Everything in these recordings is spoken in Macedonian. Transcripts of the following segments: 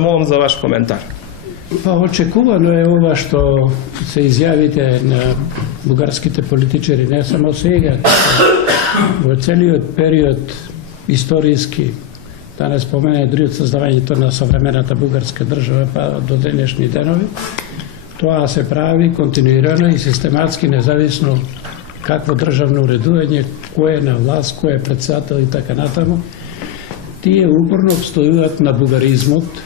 Молам за ваш коментар. Па очекувано е ова што се изјавите на бугарските политичари, не само сега, во целиот период историски, да не спомене дори од создавањето на современата бугарска држава па до денешни денови, тоа се прави континуирано и систематски, независно какво државно уредување, кој е на власт, кој е председател и така натаму. Тие упорно обстојуваат на бугаризмот.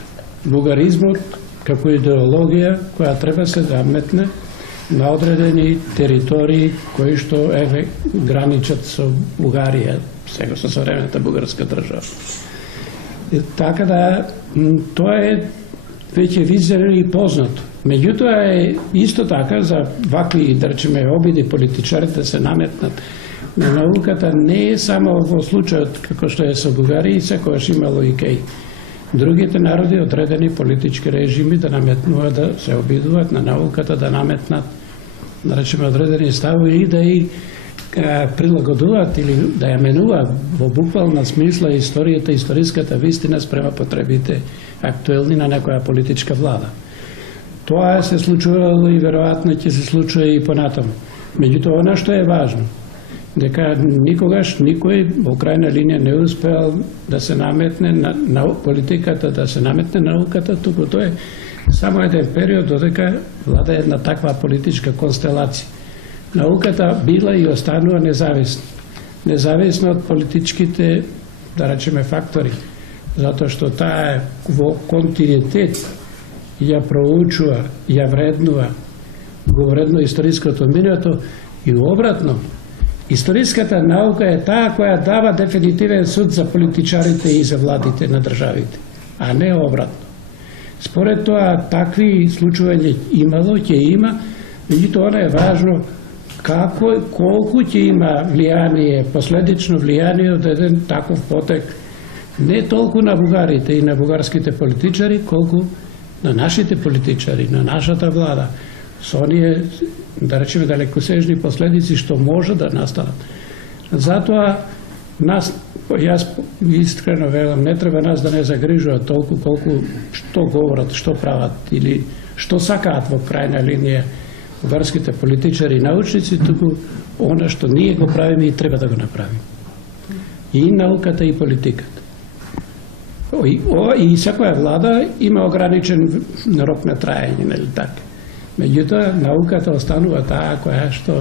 Бугаризмот како идеологија која треба се наметне на одредени територии кои што граничат со Бугарија, сега со современата бугарска држава. Така да, тоа е веќе визирано и познато. Меѓутоа е исто така за вакви, да речеме, обиди политичарите се наметнат на науката не е само во случајот како што е со Бугарија, секогаш имало и кај другите народи, одредени политички режими да наметнуваат, да се обидуваат на науката, да наметнат, да речеме, одредени ставови и да и прилагодуваат или да ја менуваат во буквална смисла историјата, историската вистина спрема потребите актуелни на некоја политичка влада. Тоа се случувало и веројатно ќе се случува и понатаму. Меѓутоа, она што е важно, дека никогаш никој во крајна линија не успеал да се наметне на политиката, да се наметне науката, туку тоа е само еден период додека влада една таква политичка констелација. Науката била и останува независна. Независна од политичките, да речеме, фактори, затоа што таа е во континуитет ја проучува, ја вреднува, го вреднува историското минато и обратно. Историската наука е таа која дава дефинитивен суд за политичарите и за владите на државите, а не обратно. Според тоа, такви случувања имало, ќе има, меѓутоа она е важно колку ќе има влијание, последично влијание од еден таков потек, не толку на бугарите и на бугарските политичари, колку на нашите политичари, на нашата влада, со оние, да речеме, далекосежни последици што може да настанат. Затоа, јас искрено велам, не треба нас да не загрижува толку колку што говорат, што прават или што сакаат во крајна линија бугарските политичари и научници, туку она што ние го правиме и треба да го направиме. И науката и политиката. И секоја влада има ограничен рок на траење, нели така? Меѓутоа, науката останува таа која што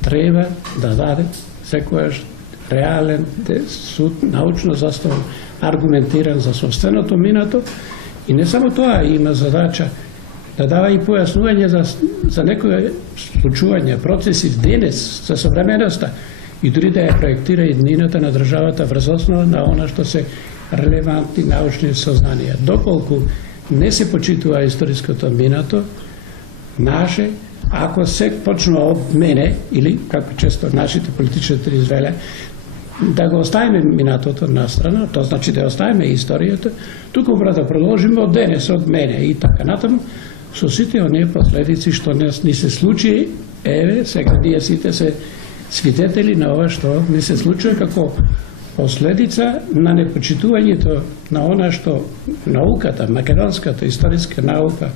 треба да даде секојаш реален суд, научно заставен, аргументиран за собственото минато и не само тоа, има задача да дава и појаснување за некои случувања, процеси денес, за современоста и дури да ја проектира иднината на државата врз основа на она што се релевантни научни сознанија. Доколку не се почитува историското минато, наше, ако се почнува од мене, или како често нашите политичари извеле, да го оставиме минатото на страна, тоа значи да оставиме историјата, туку да продолжиме од денес, од мене и така натаму, со сите оние последици што ни се случи, сега ние сите се свидетели на ова што ни се случува како последица на непочитувањето на она што науката, македонската историска наука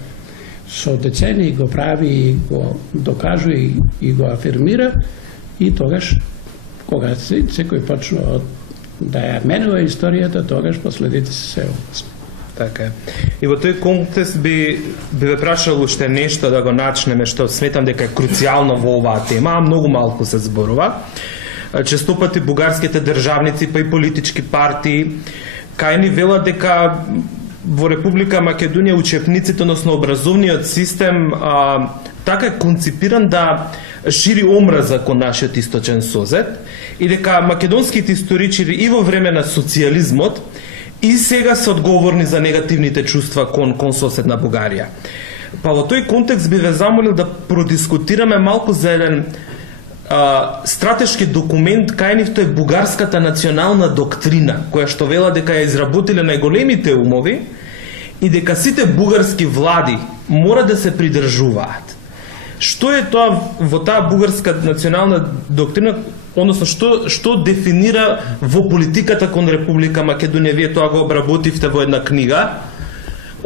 со децени го прави и го докажува и го афирмира и тогаш, кога секој почнува да ја менува историјата, тогаш последици се опасни. Така е. И во тој контекст би ве прашал уште нешто да го начнеме, што сметам дека е круцијално во оваа тема, а многу малку се зборува. Често пати бугарските државници па и политички партии кај ни велат дека во Република Македонија учебниците, односно образовниот систем така е конципиран да шири омраза кон нашиот источен сосед и дека македонските историчари и во време на социјализмот и сега се одговорни за негативните чувства кон соседна Бугарија. Па во тој контекст би ве замолил да продискутираме малку за еден стратешки документ кај нивто е бугарската национална доктрина, која што вела дека ја изработиле најголемите умови и дека сите бугарски влади мора да се придржуваат. Што е тоа во таа бугарска национална доктрина, односно што дефинира во политиката кон Република Македонија? Вие тоа го обработивте во една книга.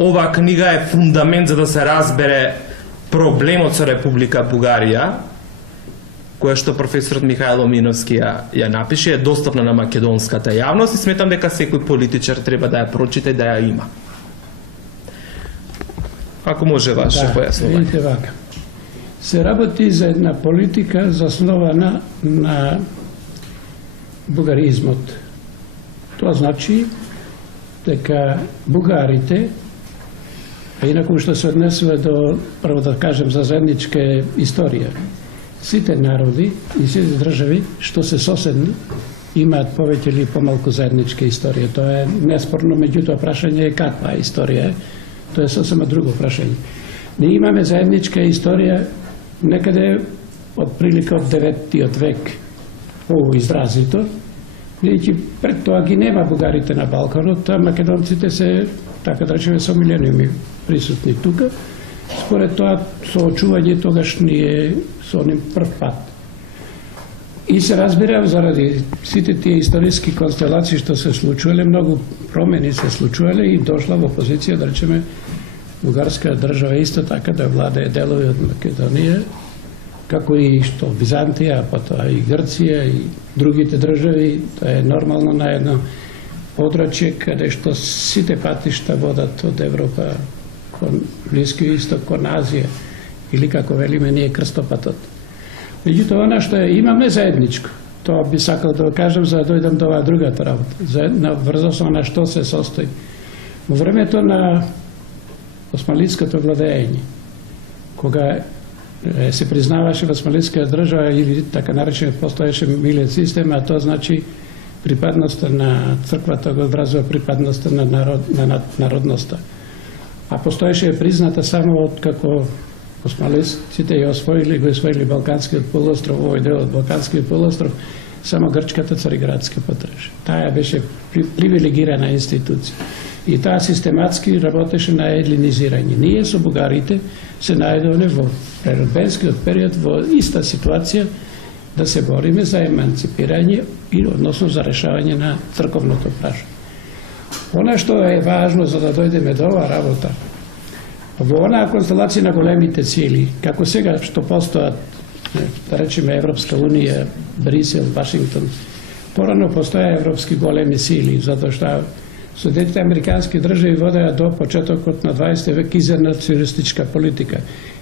Оваа книга е фундамент за да се разбере проблемот со Република Бугарија, која што професорот Михајло Миновски ја напише, е достапна на македонската јавност и сметам дека секој политичар треба да ја прочита и да ја има. Ако може ваше појаснување. Видите вака. Се работи за една политика заснована на бугаризмот. Тоа значи дека бугарите, а инаку што се однесува до, прво да кажем, за заедничка историја, сите народи и сите држави што се соседни имаат повеќе или помалку заедничка историја. Тоа е неспорно, меѓутоа прашање е каква историја е. Тоа е сосема друго прашање. Ние имаме заедничка историја некаде од прилика од 9 век, ово изразито, бидејќи пред тоа ги нема бугарите на Балканот, а македонците се, така да речеме, со милениуми присутни тука. Според тоа соочување тогаш ни е со оним прв пат. И се разбира, заради сите тие историски констелации што се случувале, многу промени се случувале и дошла во позиција, да речеме, бугарска држава исто така да владее делови од Македонија, како и што Византија, потоа и Грција и другите држави. Тоа е нормално на едно подрачје каде што сите патишта водат од Европа кон Блискиот исток, кон Азија, или како велиме ние крстопатот. Меѓутоа, она што имаме заедничко, тоа би сакал да кажам за да дојдам до оваа другата работа, врзо на што се состои. Во времето на османлиското владење, кога се признаваше османлиска држава или така наречен постоеше милен систем, а тоа значи припадноста на црквата го вразува припадноста на народноста. А постоеше призната само од како османлисците ја го освоили Балканскиот полуостров, овој дел од Балканскиот полуостров, само грчката Цариградска потребаше. Таа беше привилегирана институција. И таа систематски работеше на елинизирање. Ние со бугарите се најдовме во преродбенскиот период во иста ситуација да се бориме за еманципирање и односно за решавање на црковното прашање. Она што е важно за да дојдеме до оваа работа, во онаа констелација на големите сили, како сега што постојат, да речеме Европска унија, Брисел, Вашингтон, порано постоја европски големи сили, затоа што Соединетите американски држави водеа до почетокот на 20 век изернационалистичка политика.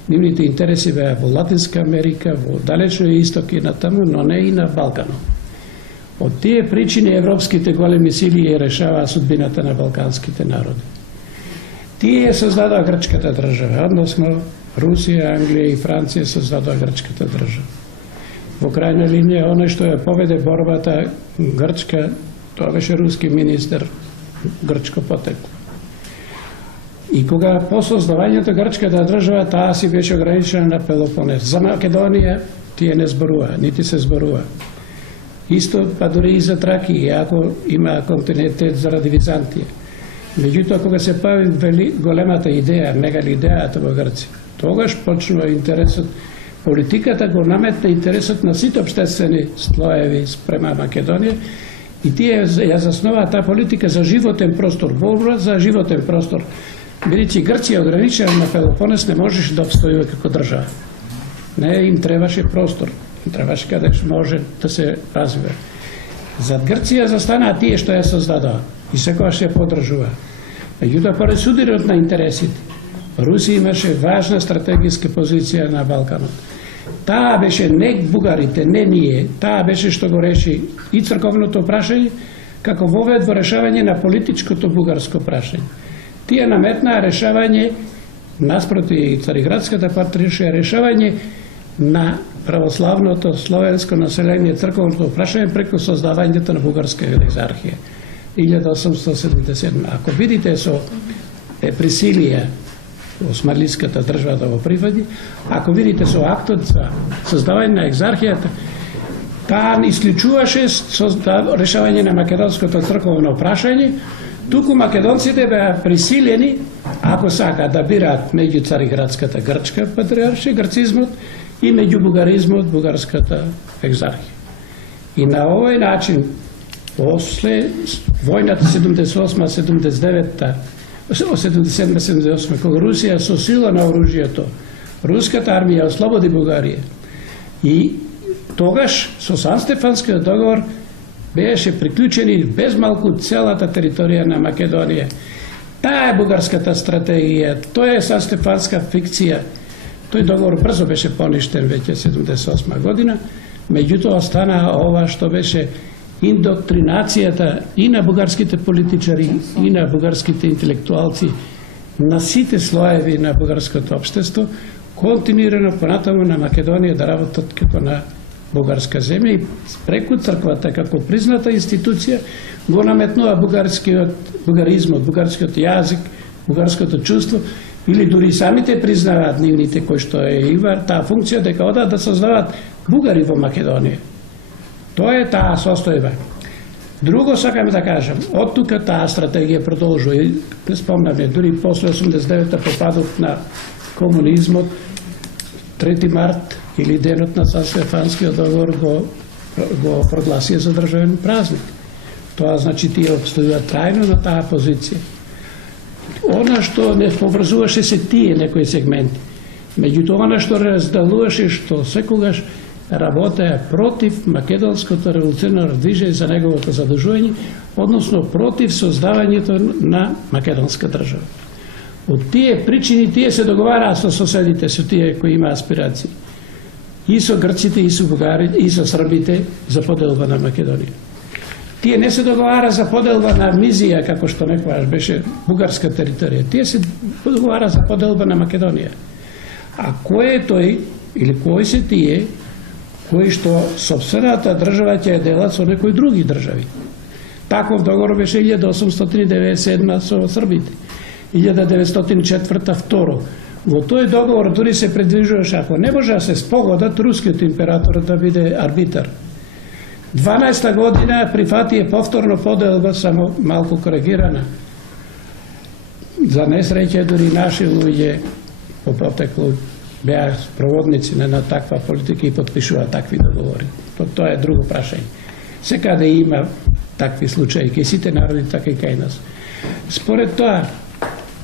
Нивните интереси беа во Латинска Америка, во далечниот исток и натаму, но не и на Балканот. Од тие причини европските големи сили ја решаваа судбината на балканските народи. Тие создадоа грчката држава, односно Русија, Англија и Франција создадоа грчката држава. Во крајна линија, оној што ја поведе борбата грчка, тоа беше руски министер, грчко потекло. И кога по создавањето грчката држава, таа си беше ограничена на Пелопонез. За Македонија тие не зборува, нити се зборува. Исто па дури и за Тракија, ако има континуитет заради Византија. Меѓутоа, кога се појави големата идеја, мегали идејата во Грција, тогаш почнува интересот, политиката го наметна интересот на сите општествени слоеви спрема Македонија и тие ја засноваа таа политика за животен простор, борба за животен простор. Бидејќи Грција ограничена на Пелопонес не можеше да обстојува како држава. Не им требаше простор, им требаше каде може да се развива. Зад Грција застанаа тие што ја создадоа и секогаш ја поддржуваа. Меѓутоа, поред судирот на интересите, Русија имаше важна стратегиска позиција на Балканот. Таа беше не бугарите, не ние, таа беше што го реши и црковното прашање, како вовед во решавање на политичкото бугарско прашање. Тие наметнаа решавање, наспроти Цариградската патриаршија, решавање на православното словенско население црковното прашање преку создавањето на бугарска екзархија. 1877. Ако видите со присилија османлиската држава да го прифати, ако видите со актот за создавање на екзархијата, таа исклучуваше решавање на македонското црковно прашање, туку македонците беа присилени, ако сака да бираат меѓу Цариградската грчка патриаршија, грцизмот, и меѓу бугаризмот, бугарската екзархија. И на овој начин, после војната 78-79 77-78, кога Русија со сила на оружјето, руската армија ослободи Бугарија. И тогаш со Сан-Стефанскиот договор беше приклучени без малку целата територија на Македонија. Таа е бугарската стратегија, тоа е Сан-Стефанска фикција. Тој договор брзо беше поништен веќе 78 година, меѓутоа остана ова што беше индоктринацијата и на бугарските политичари и на бугарските интелектуалци на сите слоеви на бугарското општество, континуирано понатаму на Македонија да работат како на бугарска земја и преку црквата како призната институција го наметнува бугаризмот, бугарскиот јазик, бугарското чувство, или дури самите признаваат нивните кои што има таа функција дека одат да создават бугари во Македонија. Тоа е таа состојба. Друго сакам да кажам, од тука таа стратегија продолжува и не спомнаме, дури после 89-та попадот на комунизмот, 3 март или денот на Сан-Стефанскиот договор го прогласија за државен празник. Тоа значи тие обстојуваат трајно на таа позиција. Она што не поврзуваше се тие некои сегменти. Меѓутоа, она што раздалуваше, што секогаш работеа против македонското револуционарно движење за неговото задржување, односно против создавањето на македонска држава. Од тие причини тие се договараа со соседите, со тие кои има аспирации. И со грците, и со бугарите, и со србите за поделба на Македонија. Тие не се договара за поделба на Мизија, како што некогаш беше бугарска територија. Тие се договара за поделба на Македонија. А кој е тој, или кои се тие, кои што собствената држава ќе ја делат со некои други држави? Таков договор беше 1897 со србите, 1904 второ. Во тој договор дури се предвижуваше, ако не може да се спогодат, рускиот император да биде арбитар. 12-та година прифатија повторно поделба, само малку коригирана. За несреќа дури наши луѓе по протекло беа проводници на таква политика и подпишува такви договори. Тоа е друго прашање. Секаде има такви случаи, кај сите народи, така и кај нас. Според тоа,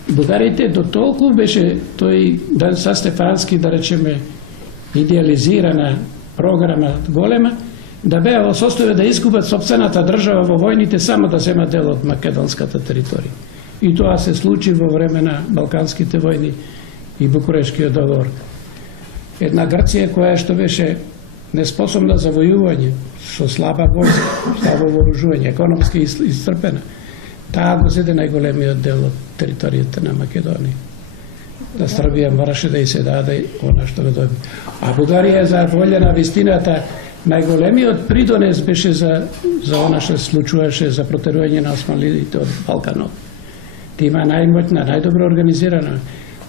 бугарите до толку беше тој Дан Сан-Стефански, да речеме, идеализирана програма голема, да беа во состојба да изгубат сопствената држава во војните само да земат дел од македонската територија. И тоа се случи во време на Балканските војни и Букурешкиот договор. Една Грција која што беше неспособна за војување, со слаба војска, слабо вооружување, економски исцрпена, таа го зеде најголемиот дел од територијата на Македонија. Да Србија мораше да и се даде она што го доби. А Бугарија за волја на вистината најголемиот придонес беше за она што се случуваше за протерување на османлиите од Балканот. Ти има најмоćна, најдобро организирана.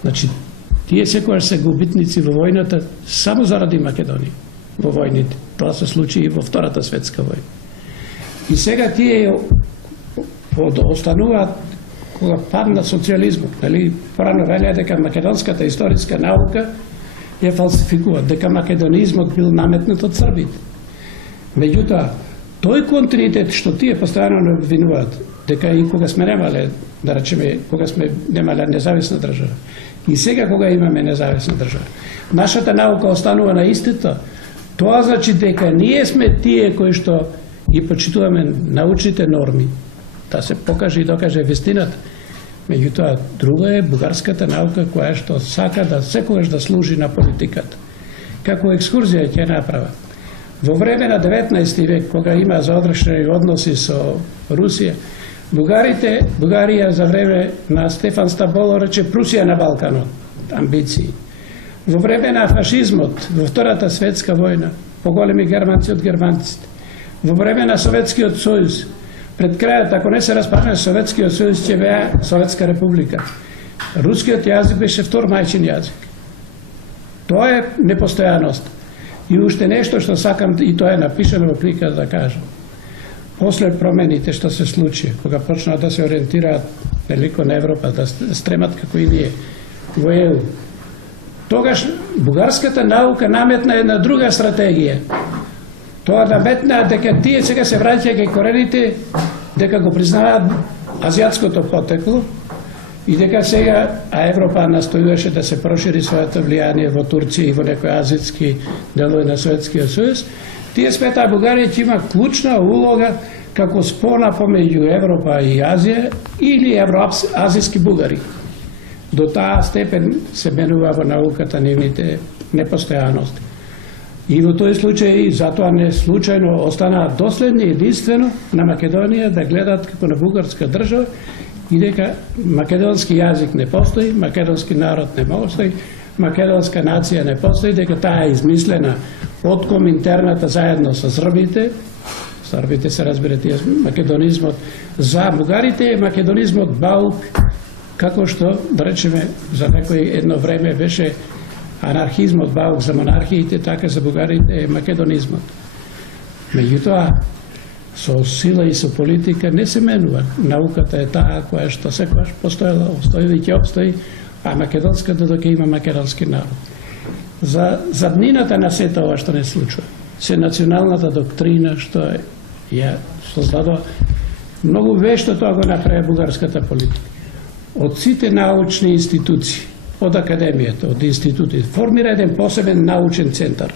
Значи, тие секогаш се губитници во војната само заради Македонија во војните. Тоа се случи и во Втората светска војна. И сега тие остануваат кога падна социјализмот, нели? Порано велеа дека македонската историска наука ја фалсификува, дека македонизмот бил наметнат од србите. Меѓутоа, тој континуитет што тие постојано не обвинуваат, дека и кога сме немале, да речеме, кога сме немале независна држава, и сега кога имаме независна држава, нашата наука останува на истото, тоа значи дека ние сме тие кои што ги почитуваме научните норми, да се покаже и докаже вистината. Меѓутоа, друго е бугарската наука која што сака да секогаш да служи на политиката. Како екскурзија ќе направа. Во време на 19 век, кога има заодрешени односи со Русија, Бугарија за време на Стефан Стамболо рече Прусија на Балканот, амбиции. Во време на фашизмот, во Втората светска војна, поголеми германци од германците. Во време на Советскиот сојуз, пред крајот, ако не се распадне Советскиот сојуз, ќе беа Советска република. Рускиот јазик беше втор мајчин јазик. Тоа е непостојаност. И уште нешто што сакам, и тоа е напишано во книга да кажам. После промените што се случи, кога почнаа да се ориентираат велико на Европа, да стремат како и ние во ЕУ, тогаш бугарската наука наметна една друга стратегија. Тоа наметна дека тие сега се враќаат кај корените, дека го признаваат азиатското потекло И дека сега Европа настојуваше да се прошири своето влијание во Турција и во некои азијски делови на Советскиот сојуз, тие сметаа Бугарија ќе има клучна улога како спона помеѓу Европа и Азија или евроазијски бугари. До таа степен се менува во науката нивните непостојаности. И во тој случај, затоа не случајно останаа доследни единствено на Македонија да гледат како на бугарска држава и дека македонски јазик не постои, македонски народ не постои, македонска нација не постои, дека таа е измислена од Коминтерната заедно со србите. Србите се разбира тие македонизмот. За бугарите е македонизмот баук, како што, да речеме, за некој едно време беше анархизмот баук за монархиите, така за бугарите е македонизмот. Меѓутоа, со сила и со политика не се менува. Науката е таа која што секогаш постоела, обстои и ќе обстои, а македонската додека има македонски народ. За заднината на сето ова што не случува, се националната доктрина што ја создадува многу вешто тоа го направи бугарската политика. Од сите научни институции, од академијата, од институти, формира еден посебен научен центар.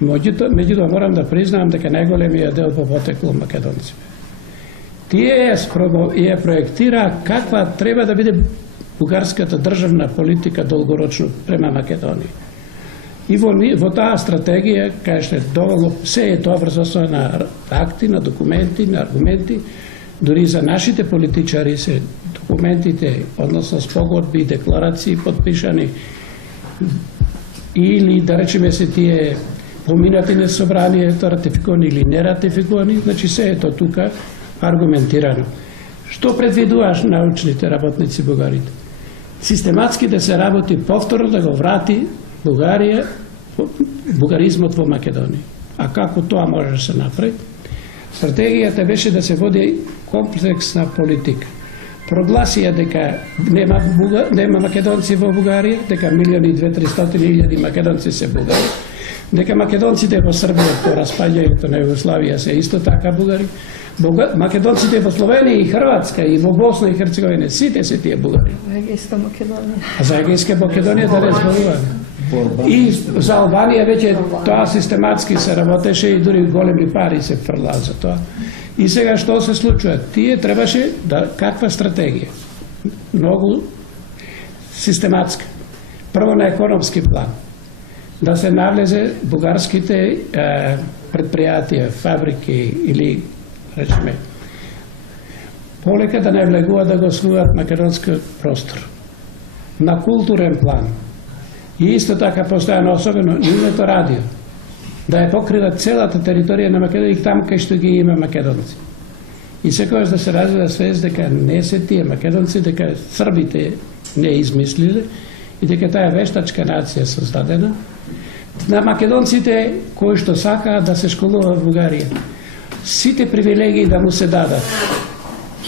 Меѓутоа морам да признавам дека најголемиот дел потекло македонци. Тие ја проектира каква треба да биде бугарската државна политика долгорочно према Македонија. И во таа стратегија, кај што е доволно, се е тоа врз основа на акти, на документи, на аргументи, дури за нашите политичари се документите, односно спогодби и декларации подпишани или да речеме се тие поминати на собранието, ратификувани или не ратификувани, значи се ето тука аргументирано. Што предвидуваш научните работници бугарите? Систематски да се работи повторно да го врати Бугарија, бугаризмот во Македонија. А како тоа може да се направи? Стратегијата беше да се води комплексна политика. Прогласија дека нема македонци во Бугарија, дека 1.200.000 македонци се бугари, дека македонците во Србија по распаѓањето на Југославија се исто така бугари, македонците во Словенија и Хрватска и во Босна и Херцеговина сите се тие бугари. Егејска Македонија. А за Егејска Македонија да не зборуваме. И за Албанија веќе тоа систематски се работеше и дури големи пари се фрла за тоа. И сега што се случува? Тие требаше да каква стратегија? Многу систематска. Прво на економски план. Да се навлезе бугарските предпријатија, фабрики или речеме полека да не влегува да го освојат македонскиот простор. На културен план. И исто така постојано особено нивното радио, да ја покрива целата територија на Македонија и таму кај што ги има македонци. И секогаш да се развива свест дека не се тие македонци, дека србите не измислиле и дека таа вештачка нација создадена, на македонците кои што сакаат да се школуваат во Бугарија, сите привилегии да му се дадат,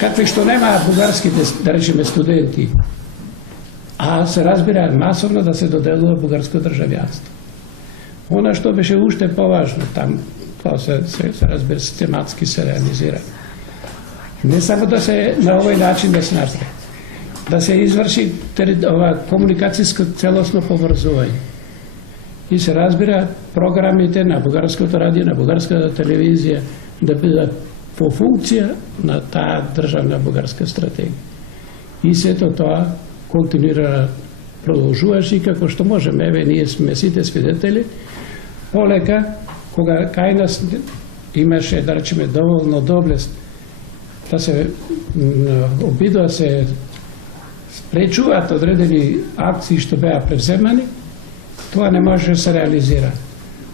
какви што немаат бугарските, да речеме, студенти, а се разбира масовно да се доделува бугарско државјанство. Она што беше уште поважно там, тоа се разбира систематски се реализира. Не само да се на овој начин да се направи, да се изврши комуникацијско целосно поврзување. И се разбира програмите на бугарското радио, на бугарската телевизија да бидат по функција на таа државна бугарска стратегија. И сето тоа континуира, продолжуваше и како што можеме, еве ние сме сите свидетели, полека кога кај нас имаше, да речеме, доволно доблест да се обидува се спречуваат одредени акции што беа превземани, тоа не може да се реализира.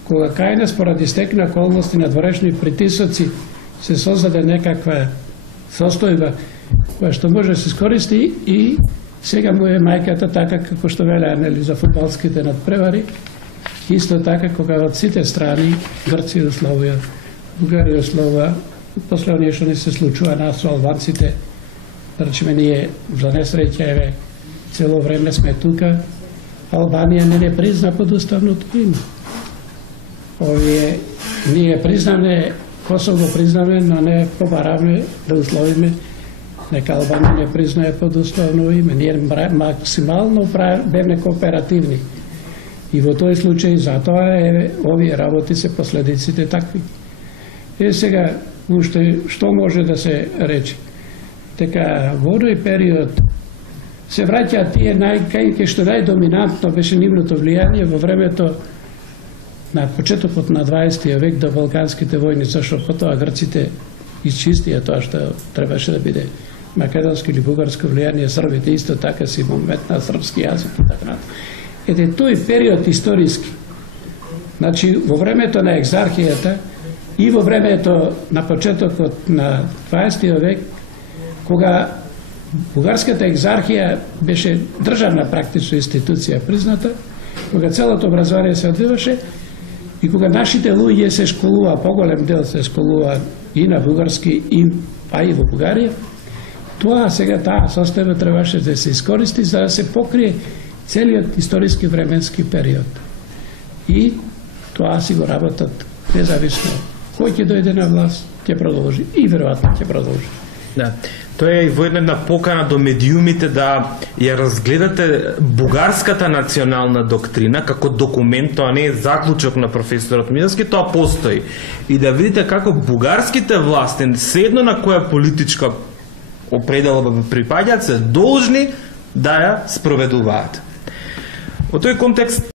Кога кај нас поради стекна околности на дворешни притисоци се создаде некаква состојба која што може да се искористи и сега му е мајката така како што велеа за фудбалските надпревари, исто така кога од сите страни Грција условија, Бугарија условија, после оние што не се случува нас со албанците, да речеме ние за несреќа еве цело време сме тука, Албанија не призна подуставното име. Овие ние признаме, Косово признаме, но не побаравме да условиме Нека Албанија не признае подуставно име. Ние максимално бевме кооперативни. И во тој случај затоа овие работи се последиците такви. Сега, уште што може да се рече? Дека во овој период се враќаат тие кај што најдоминантно беше нивното влијание во времето на почетокот на 20 век до Балканските војни, зашто потоа грците исчистија тоа што требаше да биде македонско или бугарско влијание, србите исто така си мометна српски јазик и така натаму. Тој период историски, значи во времето на екзархијата и во времето на почетокот на 20 век, кога бугарската екзархија беше државна практично институција призната, кога целото образование се одвиваше и кога нашите луѓе се школува, поголем дел се школува и на бугарски, па и во Бугарија, тоа сега таа состојба требаше да се искористи за да се покрие целиот историски временски период. И тоа си го работат независно кој ќе дојде на власт, ќе продолжи и веројатно ќе продолжи. Да. Тоа е во една покана до медиумите да ја разгледате бугарската национална доктрина како документ, тоа не е заклучок на професорот Милевски, тоа постои. И да видите како бугарските власти, седно на која политичка определба припаѓаат, се должни да ја спроведуваат. Во тој контекст